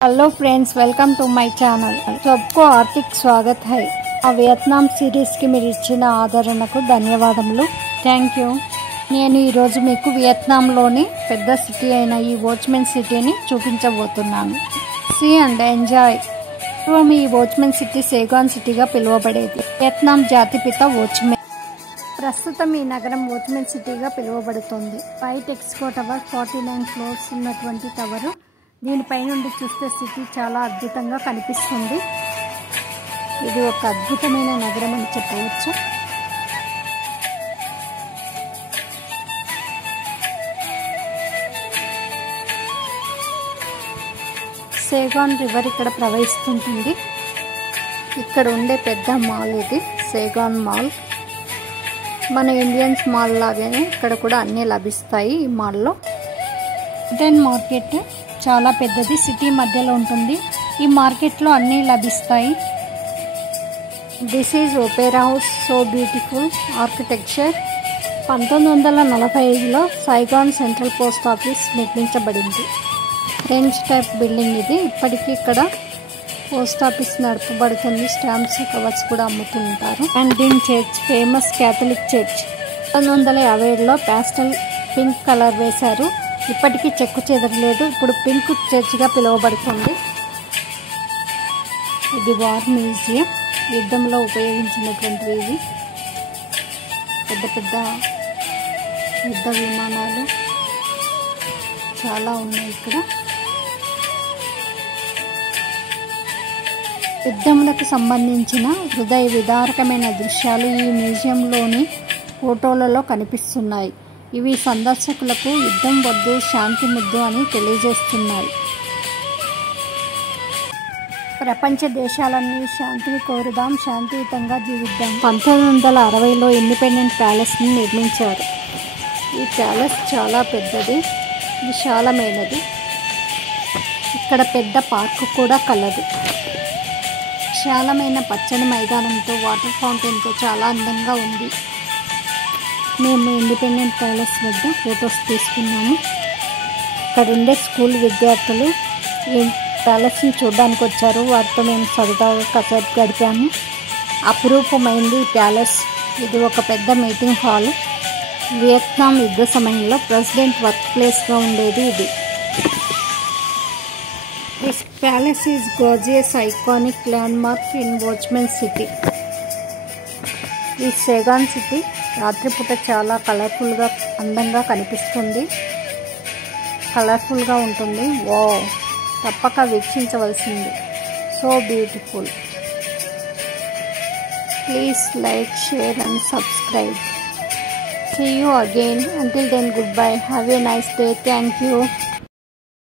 Hello friends, welcome to my channel. सबको हार्दिक स्वागत है। आ वियतनाम सीरीज की మీరు ఇచ్చిన ఆదరణకు ధన్యవాదములు। థాంక్యూ। నేను ఈ రోజు మీకు వియత్నాంలోని పెద్ద సిటీ అయిన ఈ వాచ్మెన్ సిటీని చూపించబోతున్నాను। See and enjoy. ఈ వాచ్మెన్ సిటీ సేగాన్ సిటీగా పిలువబడేది। వియత్నాం జాతిపిత వాచ్మెన్। ప్రస్తుతం ఈ నగరం వాచ్మెన్ సిటీగా పిలువబడుతుంది। వైట్ ఎక్స్కో టవర్ 49 ఫ్లోర్స్ ఉన్నటువంటి టవర్। దీనిపై నుండి చూస్తే సిటీ చాలా అద్భుతంగా కనిపిస్తుంది। ఇది ఒక అద్భుతమైన నగరం అని చెప్పవచ్చు। సేగాన్ రివర్ ఇక్కడ ప్రవహిస్తుంటుంది। ఇక్కడ ఉండే పెద్ద మాల్ ఇది సేగాన్ మాల్। మన ఇండియన్స్ మాల్ లాగానే ఇక్కడ కూడా అన్నీ లభిస్తాయి ఈ మాల్లో। డెన్ మార్కెట్ చాలా పెద్దది, సిటీ మధ్యలో ఉంటుంది। ఈ మార్కెట్లో అన్నీ లభిస్తాయి। This is opera house, so beautiful architecture. 1945లో సైగాన్ సెంట్రల్ పోస్ట్ ఆఫీస్ నిర్మించబడింది। ఫ్రెంచ్ టైప్ బిల్డింగ్ ఇది। ఇప్పటికీ ఇక్కడ పోస్ట్ ఆఫీస్ నడపబడుతుంది। స్టాంప్స్ కవర్స్ కూడా అమ్ముతుంటారు। అండ్ దీని చర్చ్ ఫేమస్ క్యాథలిక్ చర్చ్। 1957లో ప్యాస్టల్ పింక్ కలర్ వేశారు। ఇప్పటికీ చెక్కు చెదరలేదు। ఇప్పుడు పింక్ చర్చ్గా పిలువబడుతుంది। ఇది వార్ మ్యూజియం, యుద్ధంలో ఉపయోగించినటువంటివి ఇవి। పెద్ద పెద్ద యుద్ధ విమానాలు చాలా ఉన్నాయి ఇక్కడ। యుద్ధములకు సంబంధించిన హృదయ విదారకమైన దృశ్యాలు ఈ మ్యూజియంలోని ఫోటోలలో కనిపిస్తున్నాయి। ఇవి సందర్శకులకు యుద్ధం వద్దు, శాంతి ముద్దు అని తెలియజేస్తున్నాయి। ప్రపంచ దేశాలన్నీ శాంతిని కోరుదాం, శాంతియుతంగా జీవిద్దాం। 1960లో ఇండిపెండెంట్ ప్యాలెస్ని నిర్మించారు। ఈ ప్యాలెస్ చాలా పెద్దది, విశాలమైనది। ఇక్కడ పెద్ద పార్కు కూడా కలదు। విశాలమైన పచ్చని మైదానంతో వాటర్ ఫౌంటైన్తో చాలా అందంగా ఉంది। మేము ఇండిపెండెంట్ ప్యాలెస్ వద్ద ఫొటోస్ తీసుకున్నాము। ఇక్కడ ఉండే స్కూల్ విద్యార్థులు ఈ ప్యాలెస్ని చూడడానికి వచ్చారు। వారితో మేము సరదాగా కాసేపు గడిపాము। అపురూపమైంది ఈ ప్యాలెస్। ఇది ఒక పెద్ద మీటింగ్ హాల్। వియత్నాం యుద్ధ సమయంలో ప్రెసిడెంట్ వర్క్ ప్లేస్గా ఉండేది ఇది। This palace is gorgeous iconic landmark in Ho Chi Minh city. ఈ సేగాన్ సిటీ రాత్రిపూట చాలా కలర్ఫుల్గా అందంగా కనిపిస్తుంది, కలర్ఫుల్గా ఉంటుంది। వావ్, తప్పక వీక్షించవలసింది। So beautiful. Please like, share and subscribe. See you again. Until then, goodbye. Have a nice day. Thank you.